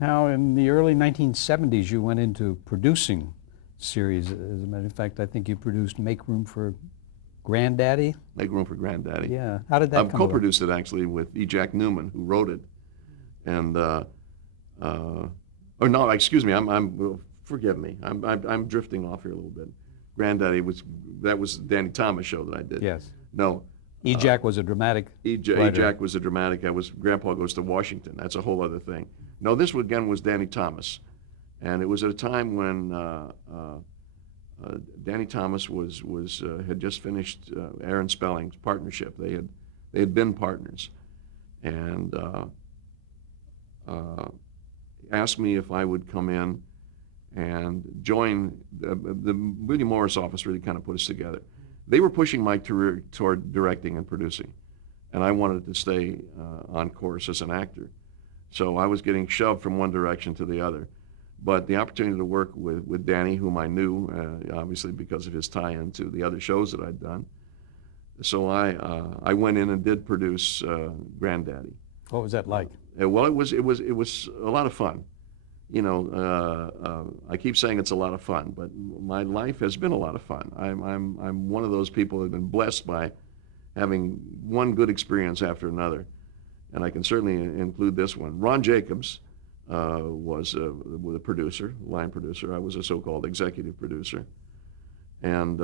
Now, in the early 1970s, you went into producing series. As a matter of fact, I think you produced Make Room for Granddaddy. Make Room for Granddaddy. Yeah. How did that come about? Co-produced it actually with E. Jack Newman, who wrote it, and or no, excuse me, well, forgive me, I'm drifting off here a little bit. Granddaddy was the Danny Thomas show that I did. Yes. No. E. Jack was a dramatic writer. E. Jack was a dramatic. I was Grandpa Goes to Washington. That's a whole other thing. No, this again was Danny Thomas, and it was at a time when Danny Thomas had just finished Aaron Spelling's partnership. They had been partners, and asked me if I would come in and join the William Morris office. Really kind of put us together. They were pushing my career toward directing and producing, and I wanted to stay on course as an actor. So I was getting shoved from one direction to the other. But the opportunity to work with Danny, whom I knew, obviously because of his tie-in to the other shows that I'd done. So I went in and did produce Granddaddy. What was that like? Well, it was a lot of fun. You know, I keep saying it's a lot of fun, but my life has been a lot of fun. I'm one of those people that have been blessed by having one good experience after another, and I can certainly include this one. Ron Jacobs was the producer, line producer. I was a so-called executive producer, and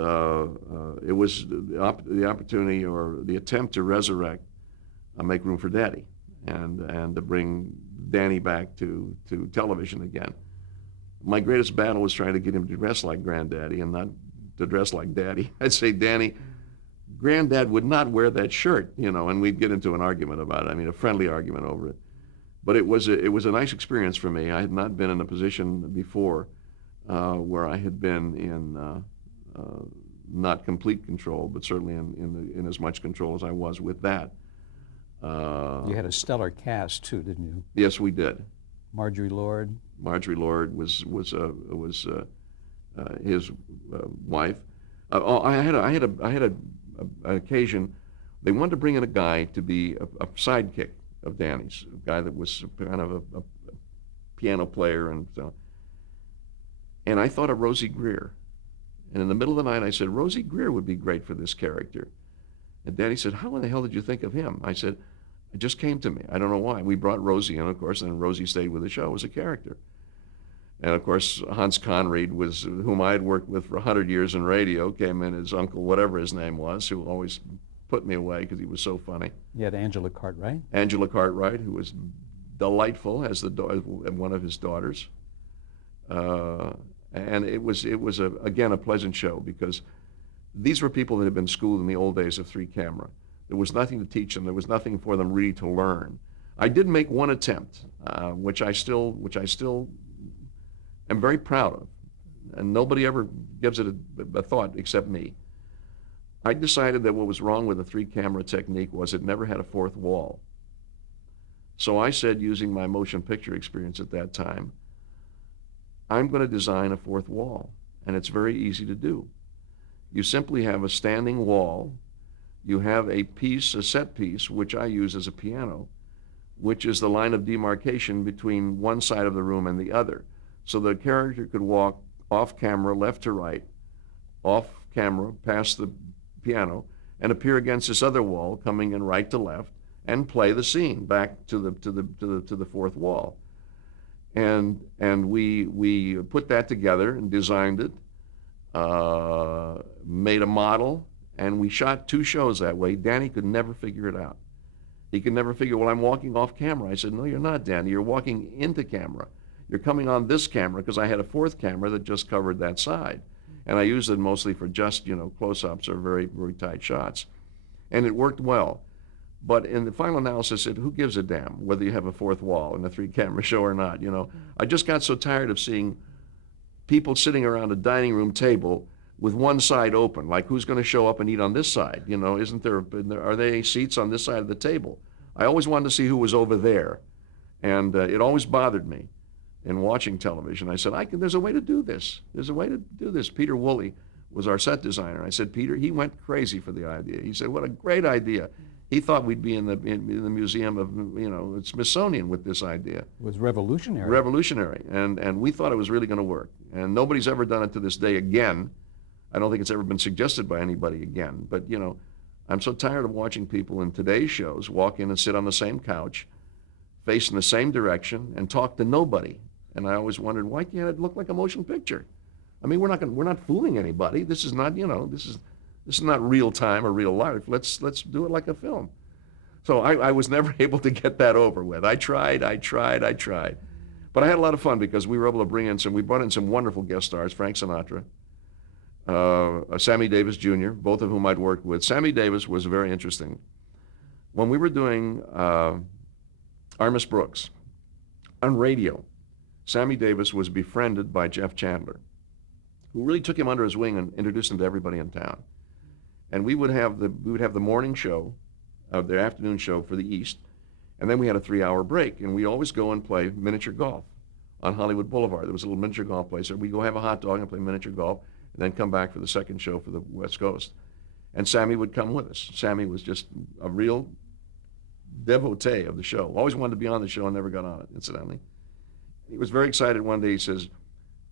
it was the opportunity or the attempt to resurrect Make Room for Daddy, and to bring Danny back to television again. My greatest battle was trying to get him to dress like Granddaddy and not to dress like Daddy. I'd say, Danny, Granddad would not wear that shirt, you know, and we'd get into an argument about it. I mean, a friendly argument over it. But it was a nice experience for me. I had not been in a position before where I had been in not complete control, but certainly in as much control as I was with that. You had a stellar cast too, didn't you? Yes, we did. Marjorie Lord. Marjorie Lord was his wife. I had an occasion. They wanted to bring in a guy to be a sidekick of Danny's, a guy that was kind of a piano player, and so. And I thought of Rosie Greer. And in the middle of the night, I said, Rosie Greer would be great for this character. And Danny said, how in the hell did you think of him? I said, it just came to me. I don't know why. We brought Rosie in, of course, and Rosie stayed with the show as a character. And, of course, Hans Conried, whom I had worked with for 100 years in radio, came in as Uncle, whatever his name was, who always put me away because he was so funny. You had Angela Cartwright. Angela Cartwright, who was delightful as one of his daughters. And it was again, a pleasant show because these were people that had been schooled in the old days of 3-camera. There was nothing to teach them. There was nothing for them really to learn. I did make one attempt, which I still am very proud of, and nobody ever gives it a thought except me. I decided that what was wrong with the 3-camera technique was it never had a fourth wall. So I said, using my motion picture experience at that time, I'm going to design a fourth wall, and it's very easy to do. You simply have a standing wall. You have a set piece, which I use as a piano, which is the line of demarcation between one side of the room and the other. So the character could walk off camera, left to right, off camera, past the piano, and appear against this other wall, coming in right to left, and play the scene back to the fourth wall. And we put that together and designed it, made a model, and we shot 2 shows that way. Danny could never figure it out. He could never figure, well, I'm walking off camera. I said, no, you're not, Danny. You're walking into camera. You're coming on this camera, because I had a 4th camera that just covered that side. And I used it mostly for just, close-ups or very, very tight shots. And it worked well. But in the final analysis, who gives a damn whether you have a 4th wall in a 3-camera show or not, I just got so tired of seeing people sitting around a dining room table with one side open, like who's going to show up and eat on this side? Are there seats on this side of the table? I always wanted to see who was over there. And it always bothered me in watching television. I said, there's a way to do this. There's a way to do this. Peter Woolley was our set designer. I said, Peter, he went crazy for the idea. He said, what a great idea. He thought we'd be in the museum of, Smithsonian with this idea. It was revolutionary. Revolutionary, and we thought it was really going to work. And nobody's ever done it to this day again. I don't think it's ever been suggested by anybody again. But I'm so tired of watching people in today's shows walk in and sit on the same couch, facing the same direction, and talk to nobody. And I always wondered, why can't it look like a motion picture? I mean, we're not fooling anybody. This is not, this is not real time or real life. Let's do it like a film. So I was never able to get that over with. I tried. But I had a lot of fun because we were able to we brought in some wonderful guest stars, Frank Sinatra, Sammy Davis Jr., both of whom I'd worked with. Sammy Davis was very interesting. When we were doing Armis Brooks on radio, Sammy Davis was befriended by Jeff Chandler, who really took him under his wing and introduced him to everybody in town. And we would have the morning show, the afternoon show for the East, and then we had a 3-hour break, and we always go and play miniature golf on Hollywood Boulevard. There was a little miniature golf place. So we'd go have a hot dog and play miniature golf, and then come back for the second show for the West Coast. And Sammy would come with us. Sammy was just a real devotee of the show. Always wanted to be on the show and never got on it, incidentally. He was very excited one day. He says,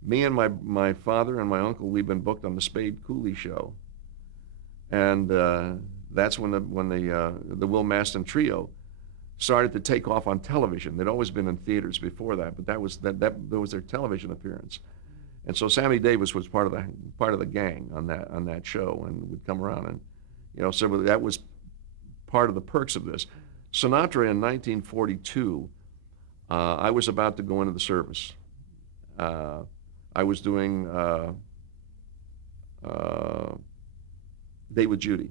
me and my father and my uncle, we've been booked on the Spade Cooley show. And that's when the Will Maston Trio started to take off on television. They'd always been in theaters before that, but that was their television appearance. And so Sammy Davis was part of the gang on that show, and would come around, and so that was part of the perks of this. Sinatra in 1942, I was about to go into the service. I was doing Date with Judy.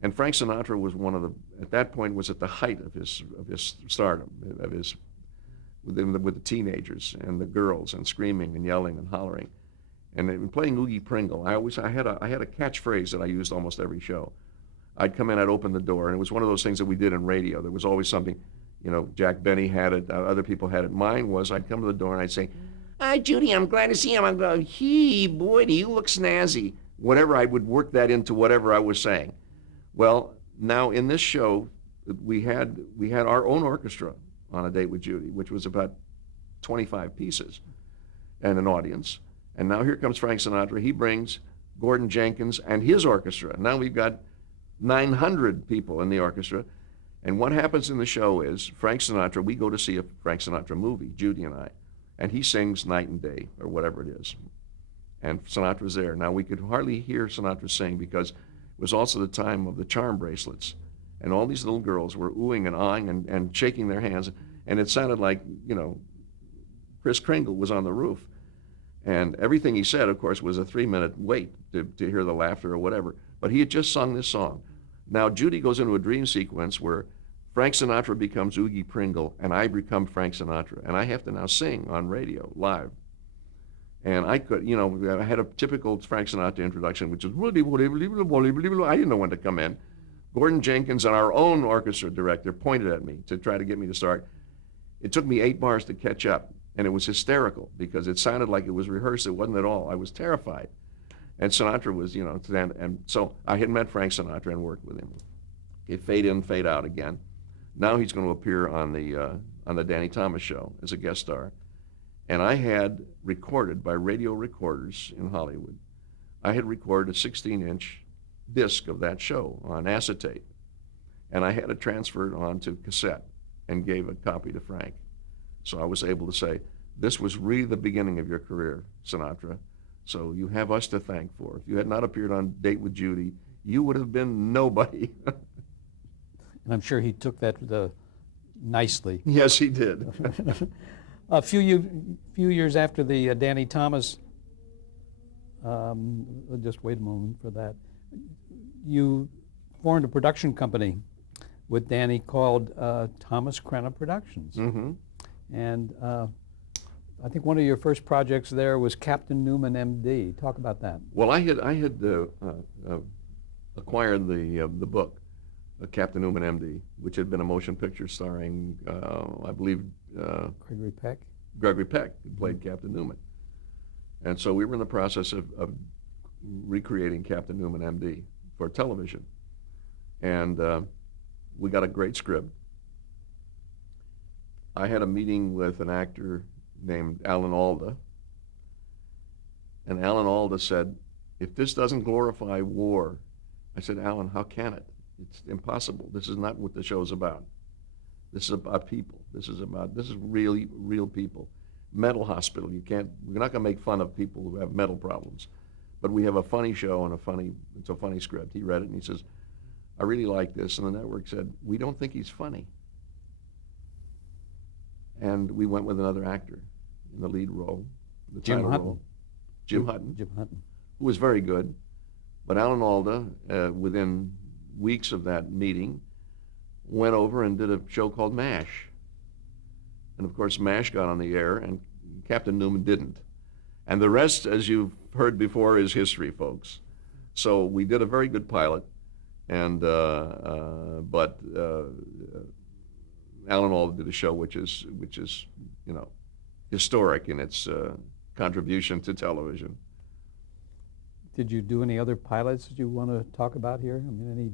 And Frank Sinatra was at that point, was at the height of his stardom, with the teenagers and the girls, and screaming and yelling and hollering. And playing Oogie Pringle, I had a catchphrase that I used almost every show. I'd come in, I'd open the door, and it was one of those things that we did in radio. There was always something, Jack Benny had it, other people had it. Mine was, I'd come to the door and I'd say, "Hi, Judy, I'm glad to see you." I'd go, boy, do you look snazzy. Whatever, I would work that into whatever I was saying. Well, now in this show, we had our own orchestra on A Date with Judy, which was about 25 pieces and an audience. And now here comes Frank Sinatra. He brings Gordon Jenkins and his orchestra. Now we've got 900 people in the orchestra. And what happens in the show is Frank Sinatra, we go to see a Frank Sinatra movie, Judy and I, and he sings Night and Day, or whatever it is. And Sinatra's there. Now we could hardly hear Sinatra sing because it was also the time of the charm bracelets. And all these little girls were oohing and ahhing and shaking their hands. And it sounded like, Kris Kringle was on the roof. And everything he said, of course, was a 3-minute wait to hear the laughter or whatever. But he had just sung this song. Now Judy goes into a dream sequence where Frank Sinatra becomes Oogie Pringle and I become Frank Sinatra. And I have to now sing on radio, live. And I could, I had a typical Frank Sinatra introduction, which was, I didn't know when to come in. Gordon Jenkins and our own orchestra director pointed at me to try to get me to start. It took me 8 bars to catch up, and it was hysterical because it sounded like it was rehearsed. It wasn't at all. I was terrified. And Sinatra was, and so I had met Frank Sinatra and worked with him. It fade in, fade out again. Now he's going to appear on the Danny Thomas show as a guest star. And I had recorded by radio recorders in Hollywood. I had recorded a 16-inch disc of that show on acetate. And I had it transferred onto cassette and gave a copy to Frank. So I was able to say, this was really the beginning of your career, Sinatra. So you have us to thank for. If you had not appeared on Date with Judy, you would have been nobody. And I'm sure he took that nicely. Yes, he did. A few years after the Danny Thomas, just wait a moment for that, you formed a production company with Danny called Thomas Crenna Productions. Mm-hmm. And I think one of your first projects there was Captain Newman, M.D. Talk about that. Well, I had acquired the book, Captain Newman, M.D., which had been a motion picture starring, I believe, Gregory Peck. Gregory Peck played Captain Newman. And so we were in the process of recreating Captain Newman, M.D. for television. And we got a great script. I had a meeting with an actor named Alan Alda, and Alan Alda said, if this doesn't glorify war, I said, Alan, how can it? It's impossible. This is not what the show's about. This is about people. This is really real people. Mental hospital. We're not going to make fun of people who have mental problems, but we have a funny show and it's a funny script. He read it and he says, I really like this. And the network said, we don't think he's funny. And we went with another actor in the lead role, the Jim title Hutton. role. Jim Hutton. Jim Hutton. Who was very good. But Alan Alda, within weeks of that meeting, went over and did a show called MASH. And of course, MASH got on the air, and Captain Newman didn't. And the rest, as you've heard before, is history, folks. So we did a very good pilot, and but Alan Alda did a show which is historic in its contribution to television. Did you do any other pilots that you want to talk about here? I mean, any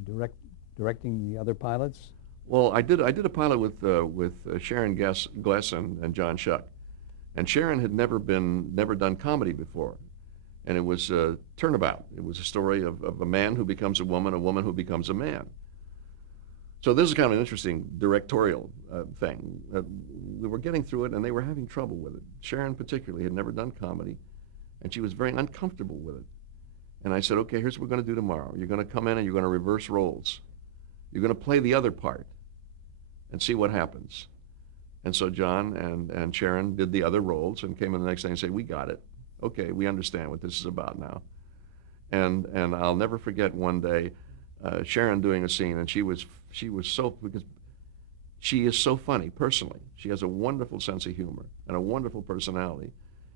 directing the other pilots? Well, I did a pilot with Sharon Gless and John Shuck, and Sharon had never done comedy before, and it was Turnabout. It was a story of a man who becomes a woman who becomes a man. So this is kind of an interesting directorial thing. We were getting through it, and they were having trouble with it. Sharon particularly had never done comedy, and she was very uncomfortable with it. And I said, okay, here's what we're going to do tomorrow. You're going to come in and you're going to reverse roles. You're going to play the other part and see what happens. And so John and Sharon did the other roles and came in the next day and said, we got it. Okay, we understand what this is about now. And I'll never forget one day Sharon doing a scene, and she was so, because she is so funny personally. She has a wonderful sense of humor and a wonderful personality,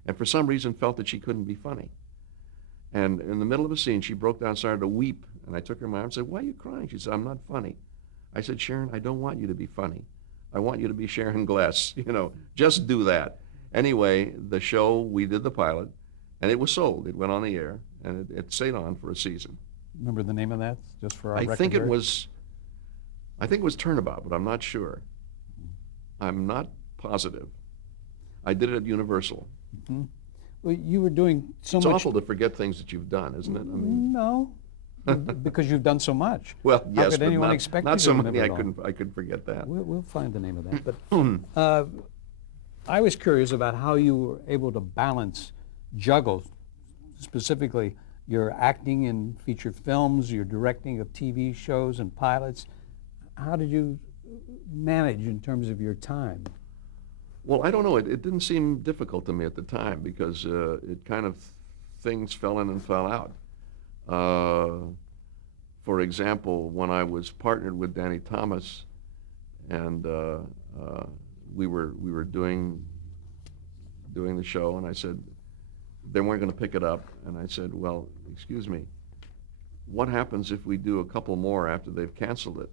and for some reason felt that she couldn't be funny. And in the middle of a scene, she broke down and started to weep. And I took her in my arms and said, why are you crying? She said, I'm not funny. I said, Sharon, I don't want you to be funny. I want you to be Sharon Gless. Just do that. Anyway, the show, we did the pilot, and it was sold. It went on the air, and it stayed on for a season. Remember the name of that, just for our record? I think it was Turnabout, but I'm not sure. I'm not positive. I did it at Universal. Mm-hmm. Well, you were doing so much. It's awful to forget things that you've done, isn't it? I mean, no, because you've done so much. Well, yes, how could but anyone not, expect not you to so remember many. it all? I could forget that. We'll find the name of that. But I was curious about how you were able to juggle, specifically your acting in feature films, your directing of TV shows and pilots. How did you manage in terms of your time? Well, I don't know. It didn't seem difficult to me at the time because it kind of, things fell in and fell out. For example, when I was partnered with Danny Thomas, and we were doing the show, and I said they weren't going to pick it up, and I said, well, excuse me, what happens if we do a couple more after they've canceled it?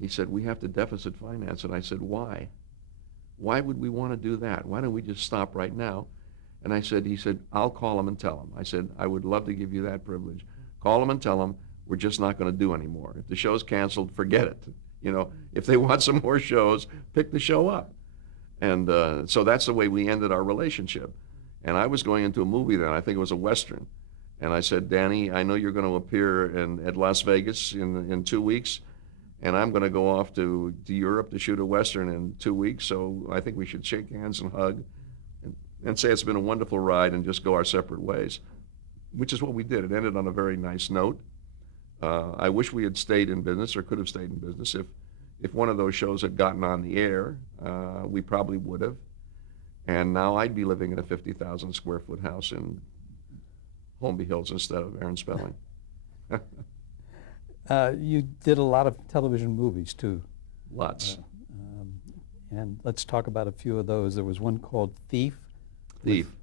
He said, we have to deficit finance, and I said, why? Why would we want to do that? Why don't we just stop right now? And he said, I'll call them and tell them. I said, I would love to give you that privilege. Call them and tell them we're just not going to do anymore. If the show's canceled, forget it. If they want some more shows, pick the show up. And so that's the way we ended our relationship. And I was going into a movie then, I think it was a Western. And I said, Danny, I know you're going to appear at Las Vegas in 2 weeks. And I'm going to go off to Europe to shoot a Western in 2 weeks, so I think we should shake hands and hug and say it's been a wonderful ride and just go our separate ways, which is what we did. It ended on a very nice note. I wish we had stayed in business or could have stayed in business. If one of those shows had gotten on the air, we probably would have. And now I'd be living in a 50,000 square foot house in Holmby Hills instead of Aaron Spelling. You did a lot of television movies, too. Lots. And let's talk about a few of those. There was one called Thief.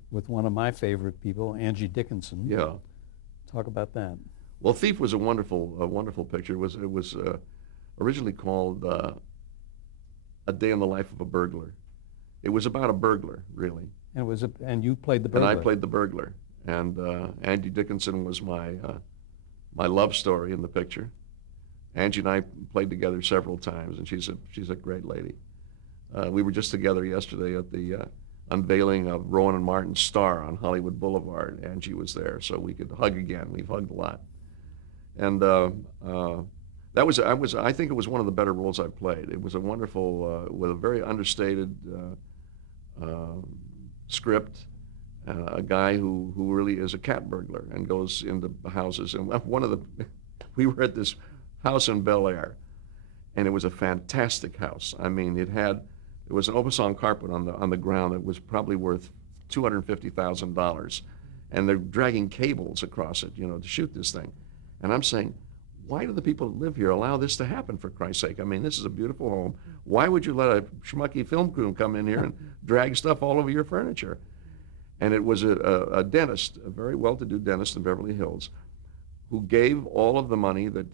With one of my favorite people, Angie Dickinson. Yeah. Talk about that. Well, Thief was a wonderful picture. It was originally called A Day in the Life of a Burglar. It was about a burglar, really. And you played the burglar. And I played the burglar. And Angie Dickinson was my love story in the picture. Angie and I played together several times, and she's a great lady. We were just together yesterday at the unveiling of Rowan and Martin's Star on Hollywood Boulevard. Angie was there, so we could hug again. We've hugged a lot, and I think it was one of the better roles I've played. It was a wonderful, with a very understated script. A guy who really is a cat burglar and goes into houses. And we were at this house in Bel Air, and it was a fantastic house. I mean, there was an Aubusson carpet on the ground that was probably worth $250,000, and they're dragging cables across it, to shoot this thing. And I'm saying, why do the people that live here allow this to happen, for Christ's sake? I mean, this is a beautiful home. Why would you let a schmucky film crew come in here and drag stuff all over your furniture? And it was a dentist, a very well-to-do dentist in Beverly Hills, who gave all of the money that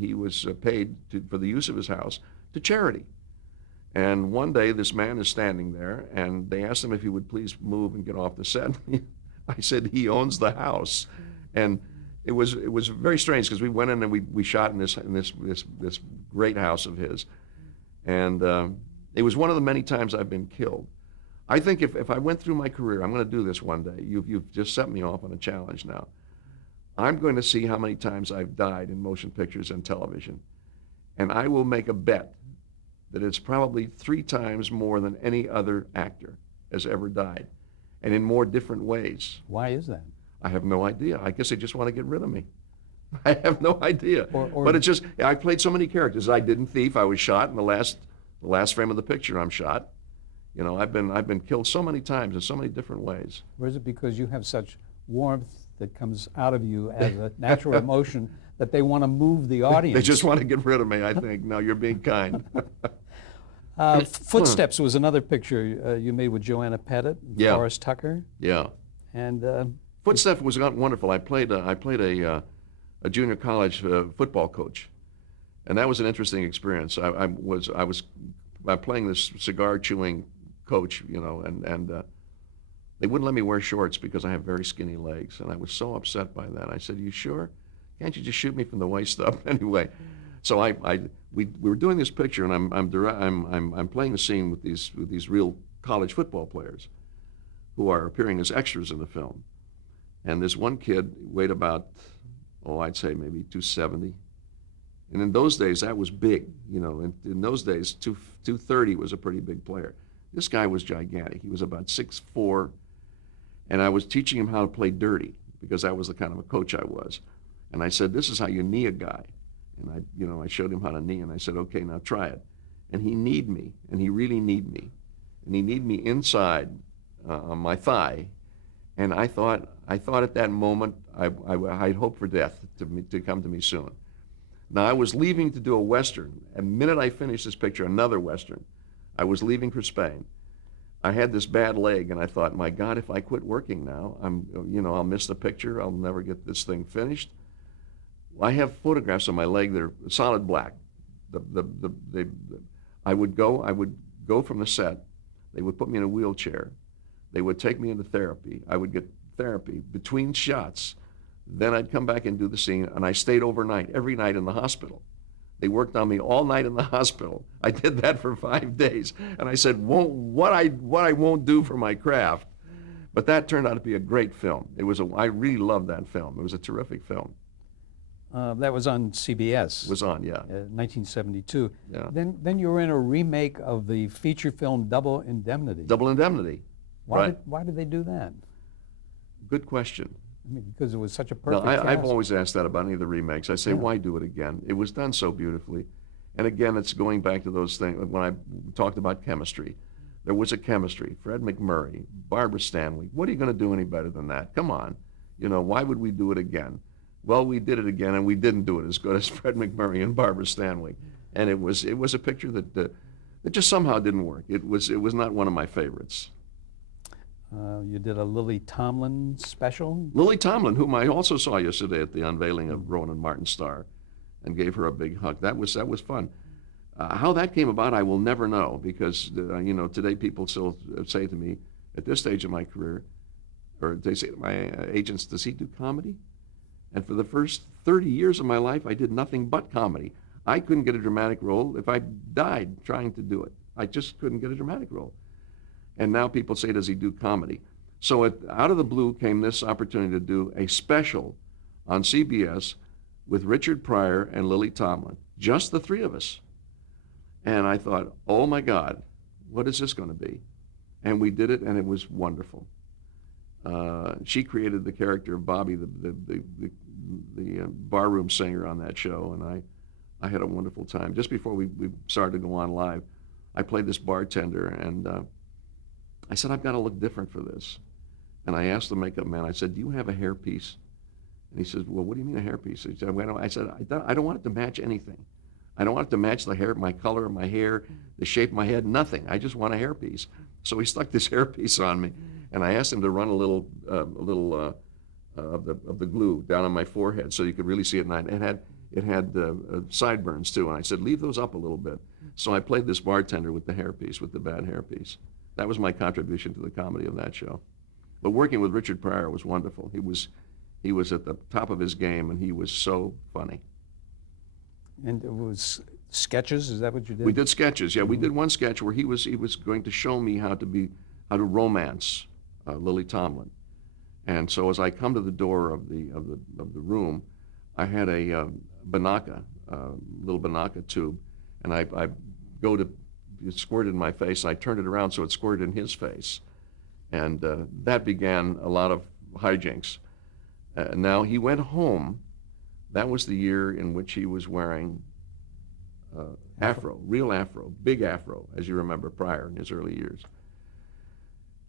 he was paid for the use of his house to charity. And one day, this man is standing there, and they asked him if he would please move and get off the set. I said, he owns the house. And it was very strange, because we went in and we shot in this great house of his. And it was one of the many times I've been killed. I think if I went through my career, I'm going to do this one day. You've just set me off on a challenge now. I'm going to see how many times I've died in motion pictures and television. And I will make a bet that it's probably 3 times more than any other actor has ever died, and in more different ways. Why is that? I have no idea. I guess they just want to get rid of me. I have no idea. But it's just, I played so many characters. I didn't thief. I was shot in the last frame of the picture. I'm shot. I've been killed so many times in so many different ways. Or is it because you have such warmth that comes out of you as a natural emotion that they want to move the audience? They just want to get rid of me, I think. No, you're being kind. Footsteps was another picture you made with Joanna Pettit, Yeah. Forrest Tucker. Yeah. And Footsteps was wonderful. I played a junior college football coach, and that was an interesting experience. I was playing this cigar chewing coach, and they wouldn't let me wear shorts because I have very skinny legs, and I was so upset by that. I said, "You sure? Can't you just shoot me from the waist up?" Anyway, so we were doing this picture, and I'm playing the scene with these real college football players who are appearing as extras in the film. And this one kid weighed about, I'd say maybe 270. And in those days, that was big. In those days, 230 was a pretty big player. This guy was gigantic. He was about 6'4", and I was teaching him how to play dirty, because that was the kind of a coach I was. And I said, this is how you knee a guy. And I showed him how to knee, and I said, okay, now try it. And he kneed me, and he really kneed me. And he kneed me inside on my thigh. And I thought at that moment, I'd hoped for death to come to me soon. Now, I was leaving to do a Western. The minute I finished this picture, another Western. I was leaving for Spain. I had this bad leg, and I thought, my God, if I quit working now, I'll miss the picture. I'll never get this thing finished. Well, I have photographs of my leg that are solid black. I would go from the set. They would put me in a wheelchair. They would take me into therapy. I would get therapy between shots. Then I'd come back and do the scene, and I stayed overnight, every night in the hospital. They worked on me all night in the hospital. I did that for 5 days, and I said, what I won't do for my craft. But that turned out to be a great film. I really loved that film. It was a terrific film. That was on CBS. It was on, yeah. 1972. Yeah. Then you were in a remake of the feature film Double Indemnity. Double Indemnity. Right. Why did they do that? Good question. I mean, because it was such a perfect cast. I've always asked that about any of the remakes. I say, why do it again? It was done so beautifully. And again, it's going back to those things. When I talked about chemistry, there was a chemistry. Fred McMurray, Barbara Stanwyck. What are you going to do any better than that? Come on. Why would we do it again? Well, we did it again, and we didn't do it as good as Fred McMurray and Barbara Stanwyck. And it was a picture that just somehow didn't work. It was not one of my favorites. You did a Lily Tomlin special? Lily Tomlin, whom I also saw yesterday at the unveiling of Rowan and Martin's Star, and gave her a big hug. That was fun. How that came about, I will never know, because today people still say to me, at this stage of my career, or they say to my agents, does he do comedy? And for the first 30 years of my life, I did nothing but comedy. I couldn't get a dramatic role if I died trying to do it. I just couldn't get a dramatic role. And now people say, does he do comedy? So out of the blue came this opportunity to do a special on CBS with Richard Pryor and Lily Tomlin, just the three of us. And I thought, oh my God, what is this going to be? And we did it, and it was wonderful. She created the character of Bobby, the barroom singer on that show, and I had a wonderful time. Just before we started to go on live, I played this bartender, and I said, I've got to look different for this. And I asked the makeup man, I said, do you have a hairpiece? And he says, well, what do you mean a hairpiece? He said, I said, I don't want it to match anything. I don't want it to match the hair, my color of my hair, the shape of my head, nothing. I just want a hairpiece. So he stuck this hairpiece on me, and I asked him to run a little of the glue down on my forehead so you could really see it. And it had sideburns too. And I said, leave those up a little bit. So I played this bartender with the hairpiece, with the bad hairpiece. That was my contribution to the comedy of that show. But working with Richard Pryor was wonderful. He was at the top of his game, and he was so funny. And it was sketches, is that what you did? We did sketches, yeah. We did one sketch where he was going to show me how to romance Lily Tomlin. And so as I come to the door of the room, I had a little Banaka tube, and I go to squirt it in my face, and I turned it around so it squirted in his face. And that began a lot of hijinks. Now, he went home. That was the year in which he was wearing afro, real afro, big afro, as you remember, Pryor in his early years.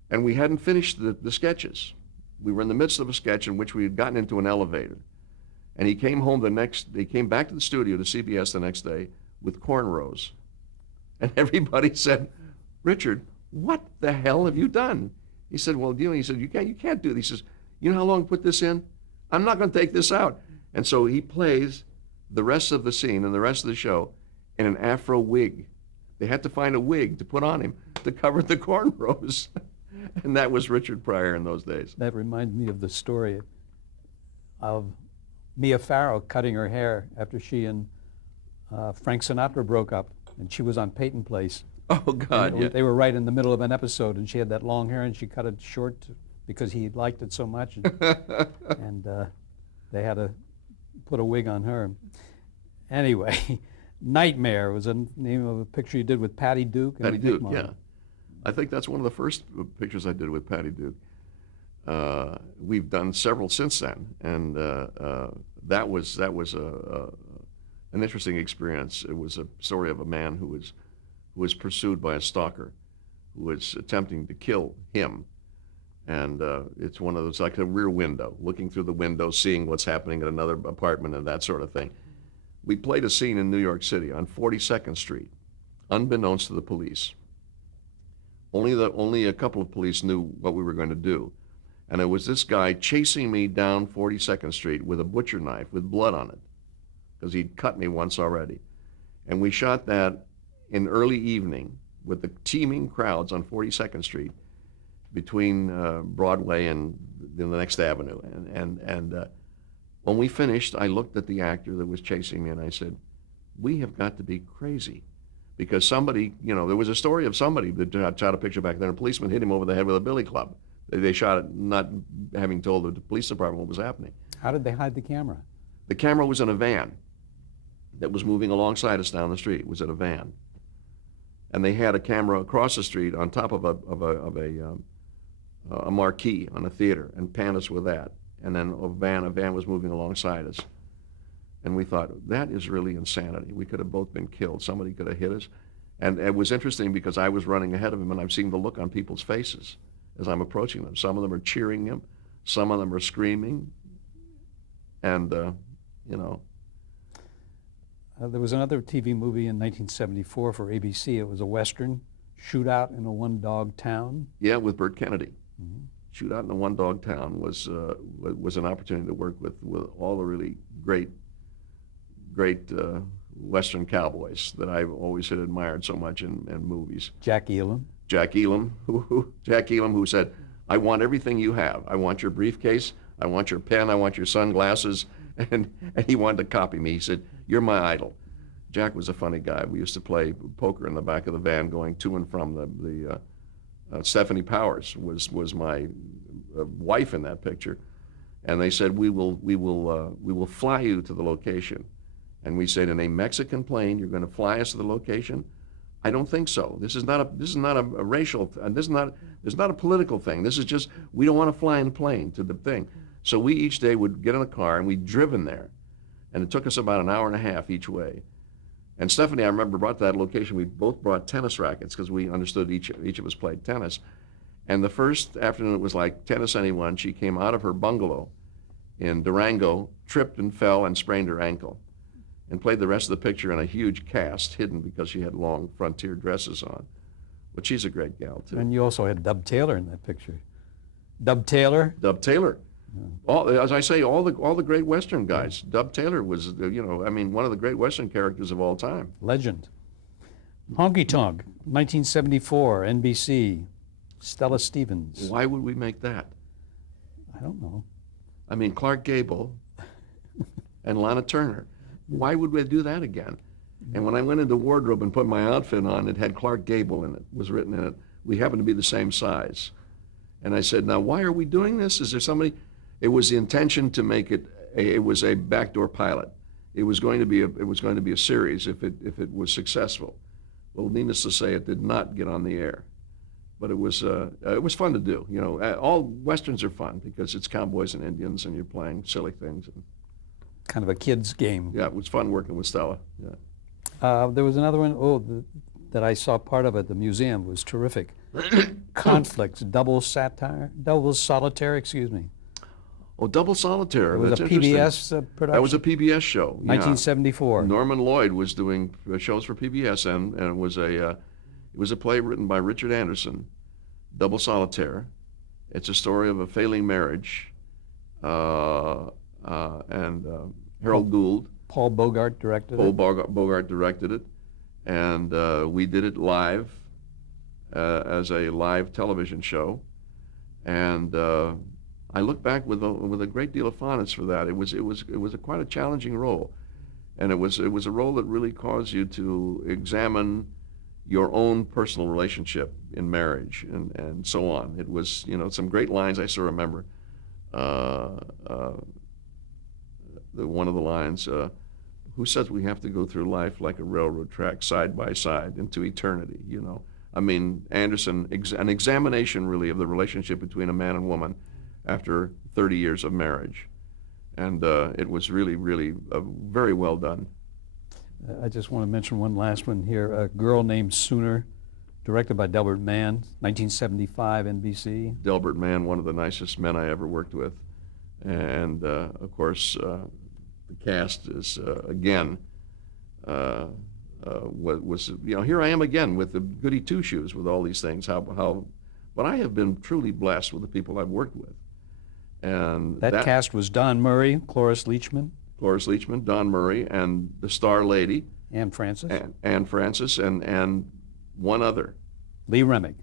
And we hadn't finished the sketches. We were in the midst of a sketch in which we had gotten into an elevator. And he came back to the studio to CBS the next day with cornrows. And everybody said, Richard, what the hell have you done? He said, well, he said, you can't do this. He says, you know how long to put this in? I'm not going to take this out. And so he plays the rest of the scene and the rest of the show in an afro wig. They had to find a wig to put on him to cover the cornrows. And that was Richard Pryor in those days. That reminds me of the story of Mia Farrow cutting her hair after she and Frank Sinatra broke up, and she was on Peyton Place. Oh, God, yeah. They were right in the middle of an episode, and she had that long hair, and she cut it short because he liked it so much. And they had to put a wig on her. Anyway, Nightmare was the name of a picture you did with Patty Duke. Patty Duke, yeah. I think that's one of the first pictures I did with Patty Duke. We've done several since then, and that was an interesting experience. It was a story of a man who was pursued by a stalker who was attempting to kill him. And it's one of those, like a rear window, looking through the window, seeing what's happening at another apartment and that sort of thing. We played a scene in New York City on 42nd Street, unbeknownst to the police. Only a couple of police knew what we were going to do. And it was this guy chasing me down 42nd Street with a butcher knife with blood on it, because he'd cut me once already. And we shot that in early evening with the teeming crowds on 42nd Street between Broadway and the next avenue. And when we finished, I looked at the actor that was chasing me and I said, we have got to be crazy. Because somebody, there was a story of somebody that shot a picture back then. A policeman hit him over the head with a billy club. They shot it not having told the police department what was happening. How did they hide the camera? The camera was in a van that was moving alongside us down the street. It was in a van. And they had a camera across the street on top of a marquee on a theater and panned us with that. And then a van was moving alongside us. And we thought, that is really insanity. We could have both been killed. Somebody could have hit us. And it was interesting because I was running ahead of him and I'm seeing the look on people's faces as I'm approaching them. Some of them are cheering him. Some of them are screaming. And, there was another TV movie in 1974 for ABC. It was a Western, Shootout in a One-Dog Town. Yeah, with Burt Kennedy. Mm-hmm. Shootout in a One-Dog Town was an opportunity to work with all the really great Western cowboys that I've always had admired so much in movies. Jack Elam, who said, I want everything you have. I want your briefcase, I want your pen, I want your sunglasses, and he wanted to copy me. He said, "You're my idol." Jack was a funny guy. We used to play poker in the back of the van going to and from the Stephanie Powers was my wife in that picture, and they said we will fly you to the location, and we said, in a Mexican plane you're going to fly us to the location? I don't think so. This is not a racial, and this is not a political thing. This is just, we don't want to fly in a plane to the thing. So we each day would get in a car and we'd driven there, and it took us about an hour and a half each way. And Stephanie, I remember, brought to that location, we both brought tennis rackets because we understood each of us played tennis. And the first afternoon, it was like tennis anyone. She came out of her bungalow in Durango, tripped and fell and sprained her ankle, and played the rest of the picture in a huge cast hidden because she had long frontier dresses on. But she's a great gal, too. And you also had Dub Taylor in that picture. Dub Taylor? Dub Taylor. All, as I say, all the great Western guys. Dub Taylor was, I mean, one of the great Western characters of all time. Legend. Honky Tonk, 1974, NBC, Stella Stevens. Why would we make that? I don't know. I mean, Clark Gable and Lana Turner. Why would we do that again? And when I went into wardrobe and put my outfit on, it had Clark Gable in it, was written in it. We happened to be the same size. And I said, now, why are we doing this? Is there somebody? It was the intention to make it. It was a backdoor pilot. It was going to be a series if it was successful. Well, needless to say, it did not get on the air, but it was fun to do. You know, all westerns are fun because it's cowboys and Indians, and you're playing silly things. And, kind of a kid's game. yeah, it was fun working with Stella. Yeah. There was another one, that I saw part of at the museum. Was terrific. Conflicts, double solitaire, excuse me. Oh, Double Solitaire. It was That's a interesting. PBS production. That was a PBS show. Yeah. 1974. Norman Lloyd was doing shows for PBS, and it was a play written by Richard Anderson, Double Solitaire. It's a story of a failing marriage, and Harold Gould. Paul Bogart directed Paul it. Bogart directed it, and we did it live as a live television show, and I look back with a great deal of fondness for that. It was quite a challenging role, and it was a role that really caused you to examine your own personal relationship in marriage and so on. It was, some great lines I still remember. One of the lines, who says we have to go through life like a railroad track, side by side into eternity? I mean, Anderson, an examination really of the relationship between a man and woman after 30 years of marriage. And it was really, really very well done. I just want to mention one last one here. A Girl Named Sooner, directed by Delbert Mann, 1975, NBC. Delbert Mann, one of the nicest men I ever worked with. And, of course, the cast is, again, here I am again with the goody two-shoes with all these things. But I have been truly blessed with the people I've worked with. And that cast was Don Murray, Cloris Leachman, Don Murray, and the star lady, Anne Francis, and one other, Lee Remick.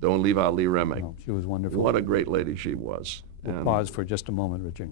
Don't leave out Lee Remick. Oh, she was wonderful. What a great lady she was. We'll pause for just a moment, Richard.